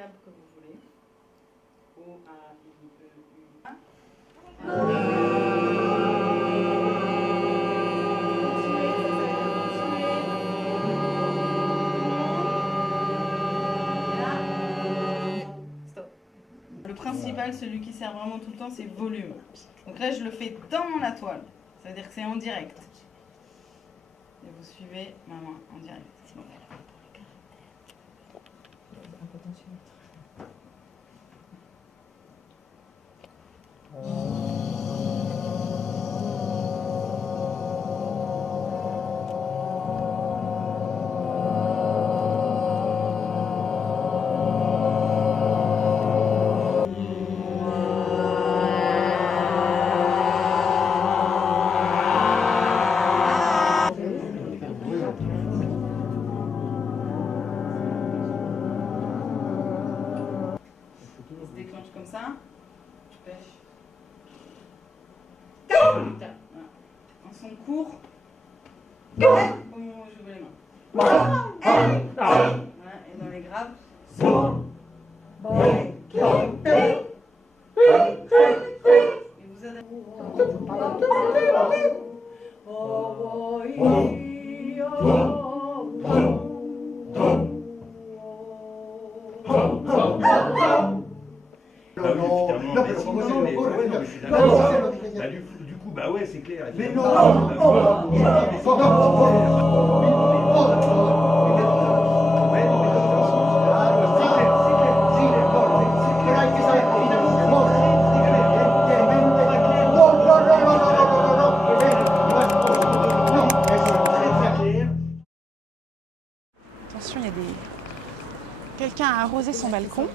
syllabes que vous voulez. O-A-I-E-U-A. Le principal, celui qui sert vraiment tout le temps, c'est volume. Donc là, je le fais dans la toile. Ça veut dire que c'est en direct. Et vous suivez ma main en direct. Comme ça, tu pêches. Voilà. En son court, au moment où j'ouvre les mains. Voilà. Et dans les graves, et vous adaptez. Du coup, bah ouais, c'est clair. Mais non, Attention, il y a quelqu'un a arrosé son balcon.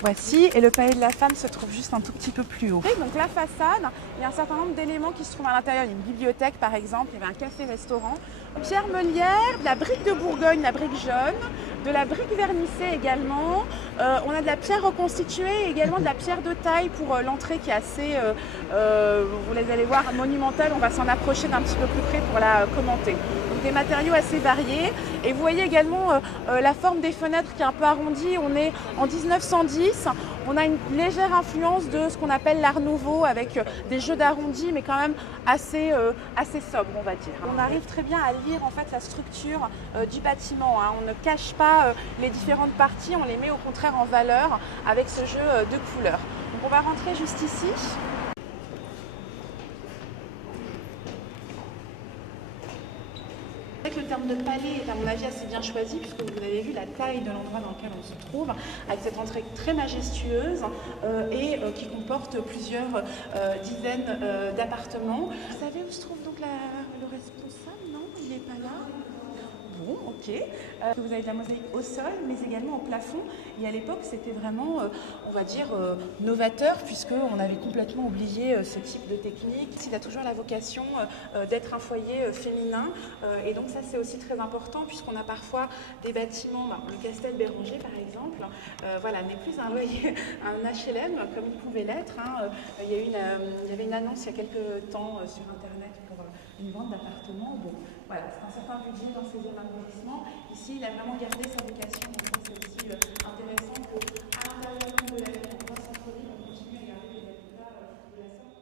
Voici, et le palais de la femme se trouve juste un tout petit peu plus haut. Donc la façade, il y a un certain nombre d'éléments qui se trouvent à l'intérieur. Il y a une bibliothèque par exemple, il y avait un café-restaurant. Pierre meulière, de la brique de Bourgogne, la brique jaune, de la brique vernissée également. On a de la pierre reconstituée et également de la pierre de taille pour l'entrée qui est assez, vous les allez voir, monumentale. On va s'en approcher d'un petit peu plus près pour la commenter. Donc des matériaux assez variés. Et vous voyez également la forme des fenêtres qui est un peu arrondie. On est en 1910. On a une légère influence de ce qu'on appelle l'art nouveau avec des jeux d'arrondis, mais quand même assez sobre, on va dire. On arrive très bien à lire en fait la structure du bâtiment. On ne cache pas les différentes parties, on les met au contraire en valeur avec ce jeu de couleurs. Donc on va rentrer juste ici. Le terme de palais est à mon avis assez bien choisi puisque vous avez vu la taille de l'endroit dans lequel on se trouve avec cette entrée très majestueuse et qui comporte plusieurs dizaines d'appartements. Vous savez où se trouve donc le responsable? Non, il n'est pas là. Bon, ok. Vous avez de la mosaïque au sol, mais également au plafond. Et à l'époque, c'était vraiment, on va dire, novateur, puisqu'on avait complètement oublié ce type de technique. Il a toujours la vocation d'être un foyer féminin. Et donc ça, c'est aussi très important, puisqu'on a parfois des bâtiments, le Castel Béranger, par exemple, voilà, n'est plus un HLM, comme il pouvait l'être. Il y avait une annonce il y a quelques temps sur Internet pour une vente d'appartements. Bon, voilà, c'est un certain budget dans ces arrondissements. Ici, il a vraiment gardé sa vocation. Donc ça, c'est aussi intéressant qu'à l'intérieur de la ville, en centre-ville, on continue à garder les habitats de la sorte.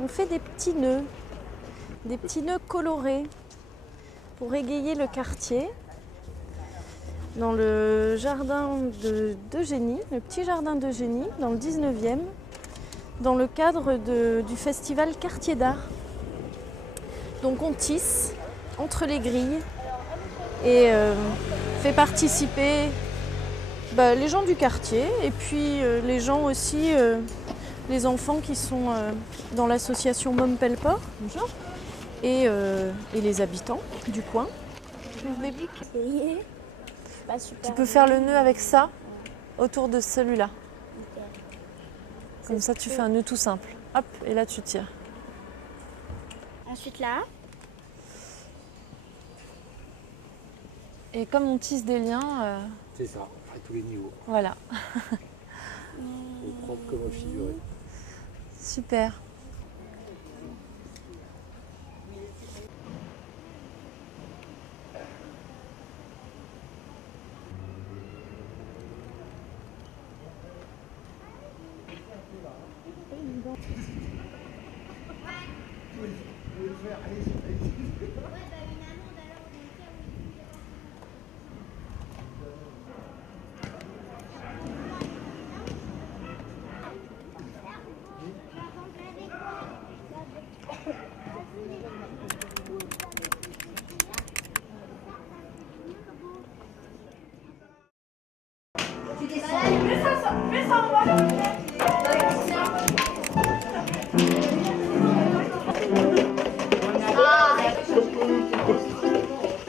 On fait des petits nœuds colorés pour égayer le quartier dans le jardin d'Eugénie, le petit jardin d'Eugénie, dans le 19e, dans le cadre du festival Quartier d'Art. Donc on tisse entre les grilles et fait participer les gens du quartier et puis les gens aussi, les enfants qui sont dans l'association Mompelport. Bonjour. Et les habitants du coin. Tu peux faire le nœud avec ça autour de celui-là. Comme ça, tu fais un nœud tout simple. Hop, et là, tu tires. Ensuite là. Et comme on tisse des liens, C'est ça, à tous les niveaux, voilà. au propre comme au figuré. Super.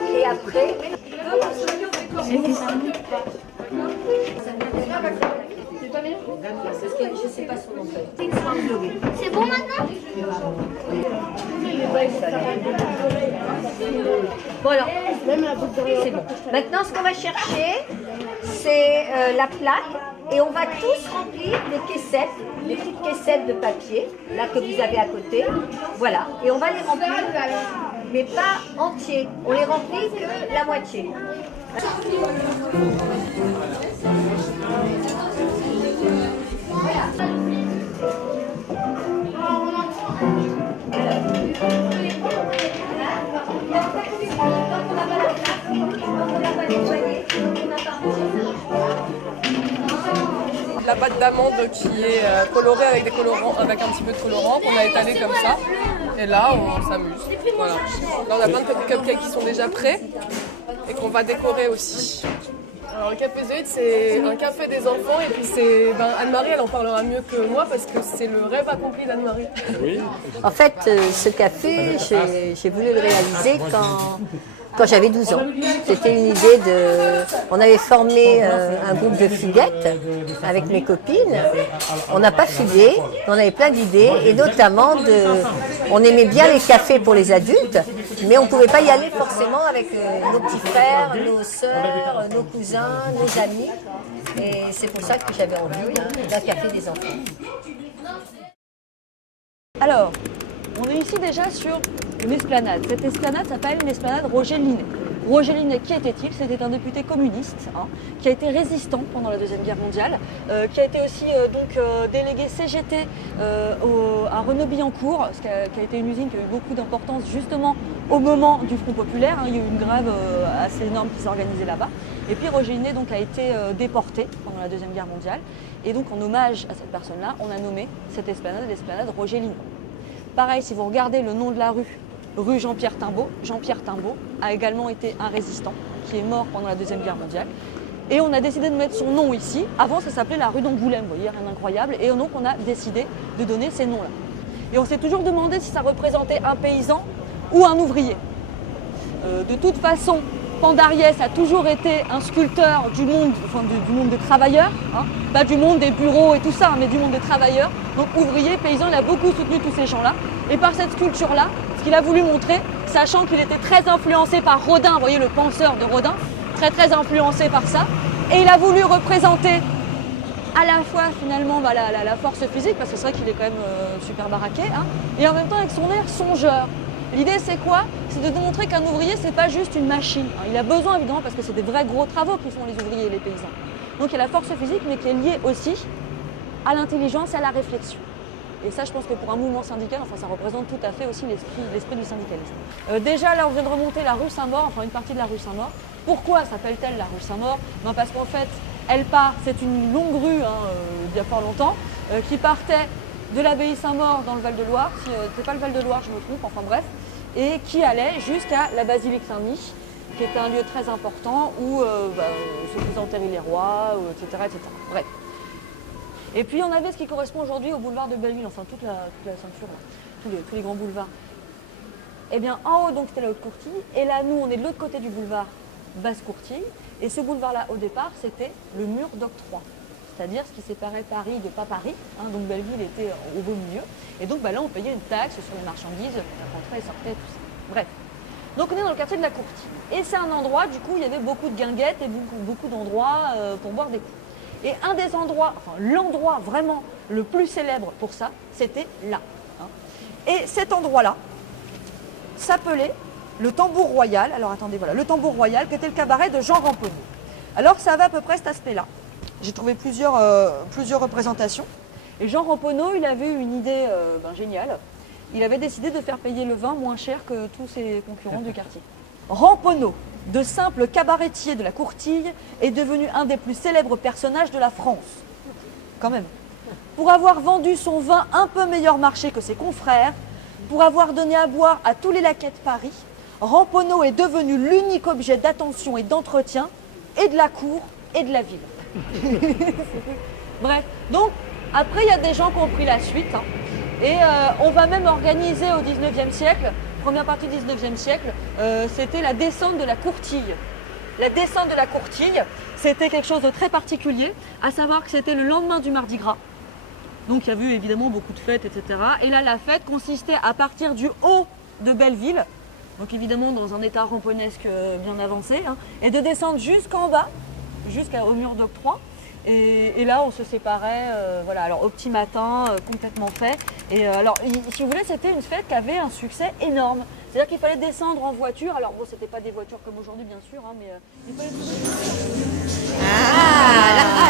Et après, je sais pas son nom. C'est bon maintenant? Bon alors, c'est bon. Maintenant, ce qu'on va chercher, c'est la plaque. Et on va tous remplir des caissettes, des petites caissettes de papier, là que vous avez à côté. Voilà. Et on va les remplir, mais pas entiers. On les remplit que la moitié. La pâte d'amande qui est colorée avec des colorants, avec un petit peu de colorant qu'on a étalé comme ça. Et là, on s'amuse. Voilà. Là, on a plein de cupcakes qui sont déjà prêts et qu'on va décorer aussi. Alors le Cafézoïde, c'est un café des enfants et puis c'est Anne-Marie, elle en parlera mieux que moi parce que c'est le rêve accompli d'Anne-Marie. Oui. En fait, ce café, j'ai voulu le réaliser quand j'avais 12 ans. C'était une idée de... On avait formé un groupe de figuettes avec mes copines. On n'a pas fugué, on avait plein d'idées et notamment on aimait bien les cafés pour les adultes, mais on ne pouvait pas y aller forcément avec nos petits frères, nos sœurs, nos cousins, nos amis. Et c'est pour ça que j'avais envie d'un café des enfants. Alors, on est ici déjà sur une esplanade. Cette esplanade s'appelle une esplanade Roger Linné. Roger Linné, qui était-il? C'était un député communiste qui a été résistant pendant la Deuxième Guerre mondiale, qui a été aussi délégué CGT à Renaud-Billancourt, qui a été une usine qui a eu beaucoup d'importance justement au moment du Front populaire. Il y a eu une grève assez énorme qui s'est organisée là-bas. Et puis Roger Linné donc, a été déporté pendant la Deuxième Guerre mondiale. Et donc en hommage à cette personne-là, on a nommé cette esplanade l'esplanade Roger Linné. Pareil, si vous regardez le nom de la rue Jean-Pierre Timbaud a également été un résistant qui est mort pendant la Deuxième Guerre mondiale. Et on a décidé de mettre son nom ici. Avant, ça s'appelait la rue d'Angoulême, vous voyez, rien d'incroyable. Et donc, on a décidé de donner ces noms-là. Et on s'est toujours demandé si ça représentait un paysan ou un ouvrier. De toute façon, Pandariès a toujours été un sculpteur du monde, du monde des travailleurs, pas du monde des bureaux et tout ça, mais du monde des travailleurs. Donc ouvrier, paysan, il a beaucoup soutenu tous ces gens-là. Et par cette sculpture-là, ce qu'il a voulu montrer, sachant qu'il était très influencé par Rodin, vous voyez le penseur de Rodin, très influencé par ça, et il a voulu représenter à la fois finalement la force physique, parce que c'est vrai qu'il est quand même super baraqué, et en même temps avec son air songeur. L'idée c'est quoi? C'est de démontrer qu'un ouvrier c'est pas juste une machine. Il a besoin évidemment parce que c'est des vrais gros travaux qui font les ouvriers et les paysans. Donc il y a la force physique mais qui est liée aussi à l'intelligence et à la réflexion. Et ça je pense que pour un mouvement syndical, ça représente tout à fait aussi l'esprit du syndicalisme. Déjà là on vient de remonter la rue Saint-Maur, une partie de la rue Saint-Maur. Pourquoi s'appelle-t-elle la rue Saint-Maur? Parce qu'en fait elle part, c'est une longue rue d'il y a fort longtemps, qui partait de l'abbaye Saint-Maur dans le Val-de-Loire, c'est pas le Val-de-Loire, je me trompe, enfin bref, et qui allait jusqu'à la basilique Saint-Denis, qui était un lieu très important où se faisaient enterrer les rois, etc., etc. Bref. Et puis on avait ce qui correspond aujourd'hui au boulevard de Belleville, enfin toute la ceinture, tous les grands boulevards. Eh bien en haut donc c'était la Haute-Courtille, et là nous on est de l'autre côté du boulevard Basse-Courtille, et ce boulevard-là au départ c'était le mur d'octroi. C'est-à-dire ce qui séparait Paris de pas Paris, donc Belleville était au beau milieu. Et donc là, on payait une taxe sur les marchandises, qu'on rentrait et sortait, tout ça. Bref. Donc on est dans le quartier de la Courtille. Et c'est un endroit, du coup, il y avait beaucoup de guinguettes et beaucoup d'endroits pour boire des coups. Et un des endroits, enfin l'endroit vraiment le plus célèbre pour ça, c'était là. Hein. Et cet endroit-là s'appelait le Tambour Royal. Alors attendez, voilà, le Tambour Royal, qui était le cabaret de Jean Ramponneau. Alors ça avait à peu près cet aspect-là. J'ai trouvé plusieurs représentations. Et Jean Ramponneau, il avait eu une idée géniale. Il avait décidé de faire payer le vin moins cher que tous ses concurrents du quartier. Ramponneau, de simple cabaretier de la Courtille, est devenu un des plus célèbres personnages de la France. Quand même. Pour avoir vendu son vin un peu meilleur marché que ses confrères, pour avoir donné à boire à tous les laquais de Paris, Ramponneau est devenu l'unique objet d'attention et d'entretien et de la cour et de la ville. Bref, donc après il y a des gens qui ont pris la suite. Hein, et on va même organiser au 19e siècle, première partie du 19e siècle, c'était la descente de la Courtille. La descente de la Courtille, c'était quelque chose de très particulier, à savoir que c'était le lendemain du Mardi Gras. Donc il y a eu évidemment beaucoup de fêtes, etc. Et là, la fête consistait à partir du haut de Belleville, donc évidemment dans un état ramponesque bien avancé, hein, et de descendre jusqu'en bas, jusqu'au mur d'octroi. Et là, on se séparait, voilà, alors au petit matin, complètement fait. Et alors, si vous voulez, c'était une fête qui avait un succès énorme. C'est-à-dire qu'il fallait descendre en voiture. Alors bon, c'était pas des voitures comme aujourd'hui, bien sûr, hein, mais il fallait...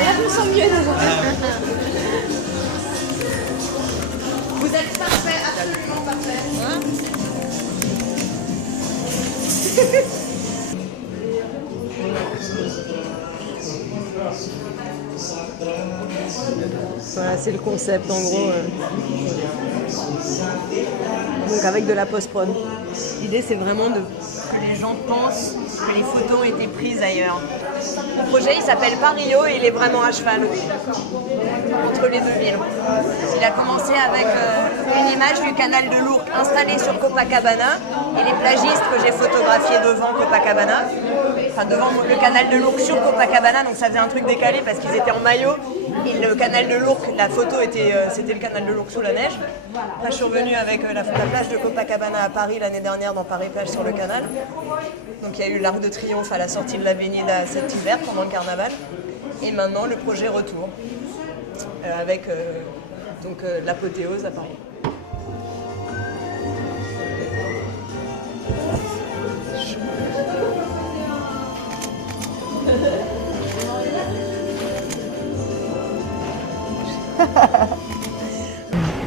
Là, je me sens mieux déjà. Vous êtes parfait, absolument parfait. Hein? Voilà, c'est le concept en gros. Donc avec de la post-prod. L'idée c'est vraiment que les gens pensent que les photos ont été prises ailleurs. Le projet il s'appelle Pario et il est vraiment à cheval entre les deux villes. Il a commencé avec une image du canal de l'Ourcq installé sur Copacabana et les plagistes que j'ai photographiés devant Copacabana. Enfin devant le canal de l'Ourcq sur Copacabana, donc ça faisait un truc décalé parce qu'ils étaient en maillot. Et le canal de l'Ourcq, la photo c'était le canal de l'Ourcq sous la neige. Après, je suis revenue avec la plage de Copacabana à Paris l'année dernière dans Paris-Plage sur le canal. Donc il y a eu l'Arc de Triomphe à la sortie de l'Avenida cet hiver pendant le carnaval. Et maintenant le projet retour avec l'apothéose à Paris.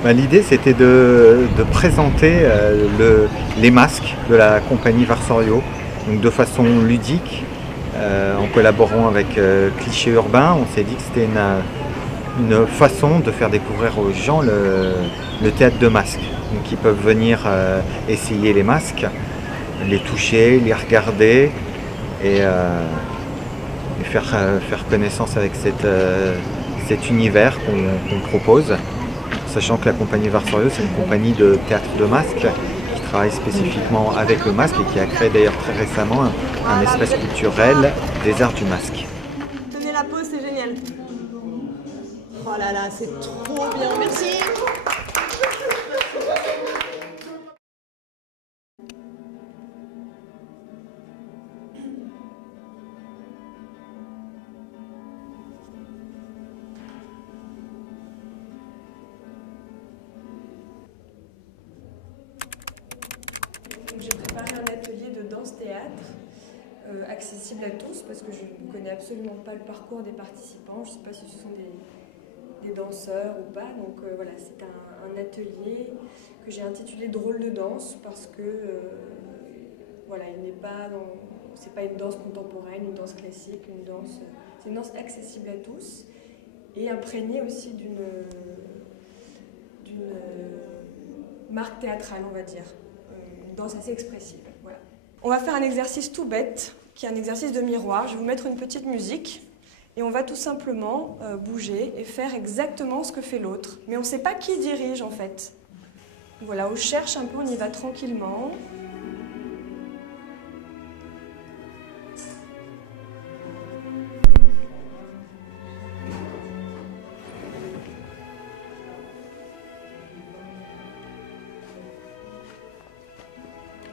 L'idée c'était de présenter les masques de la compagnie Varsorio, donc de façon ludique, en collaborant avec Cliché Urbain. On s'est dit que c'était une façon de faire découvrir aux gens le théâtre de masques. Donc ils peuvent venir essayer les masques, les toucher, les regarder et faire connaissance avec cet univers qu'on propose. Sachant que la compagnie Varsorio, c'est une compagnie de théâtre de masques qui travaille spécifiquement avec le masque et qui a créé d'ailleurs très récemment un espace culturel des arts du masque. Tenez la pause, c'est génial. Oh là là, c'est trop bien, merci. J'ai préparé un atelier de danse-théâtre accessible à tous parce que je ne connais absolument pas le parcours des participants. Je ne sais pas si ce sont des danseurs ou pas. Donc voilà, c'est un atelier que j'ai intitulé Drôle de danse parce que voilà, c'est pas une danse contemporaine, une danse classique, c'est une danse accessible à tous et imprégnée aussi d'une marque théâtrale, on va dire. Danse assez expressive. Voilà. On va faire un exercice tout bête, qui est un exercice de miroir. Je vais vous mettre une petite musique et on va tout simplement bouger et faire exactement ce que fait l'autre. Mais on ne sait pas qui dirige en fait. Voilà, on cherche un peu, on y va tranquillement.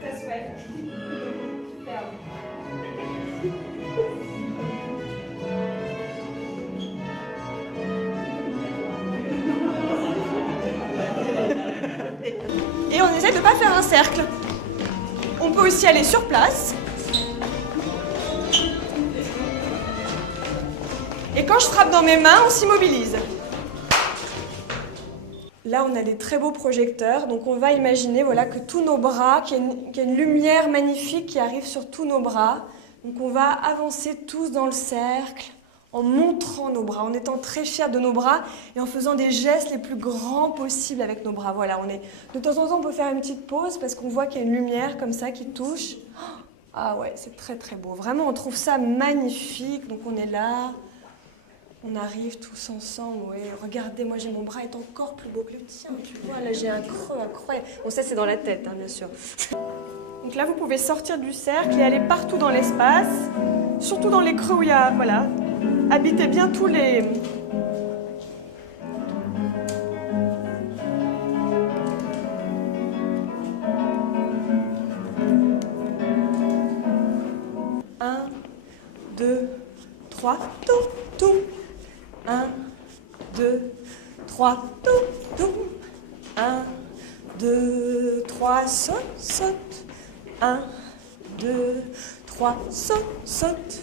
Ça se fait. on essaie de ne pas faire un cercle. On peut aussi aller sur place. Et quand je frappe dans mes mains, on s'immobilise. Là, on a des très beaux projecteurs, donc on va imaginer voilà, que tous nos bras, qu'il y a une lumière magnifique qui arrive sur tous nos bras. Donc on va avancer tous dans le cercle, en montrant nos bras, en étant très fiers de nos bras et en faisant des gestes les plus grands possibles avec nos bras. Voilà, de temps en temps, on peut faire une petite pause parce qu'on voit qu'il y a une lumière comme ça qui touche. Ah ouais, c'est très très beau. Vraiment, on trouve ça magnifique. Donc on est là. On arrive tous ensemble, ouais. Regardez, moi mon bras est encore plus beau que le tien, tu vois, là j'ai un creux incroyable. Bon, ça c'est dans la tête, hein, bien sûr. Donc là vous pouvez sortir du cercle et aller partout dans l'espace, surtout dans les creux où il y a, voilà, habitez bien tous les... Un, deux, trois, tout. 1, 2, 3, tout. 1, 2, 3, saute. 1, 2, 3, saute.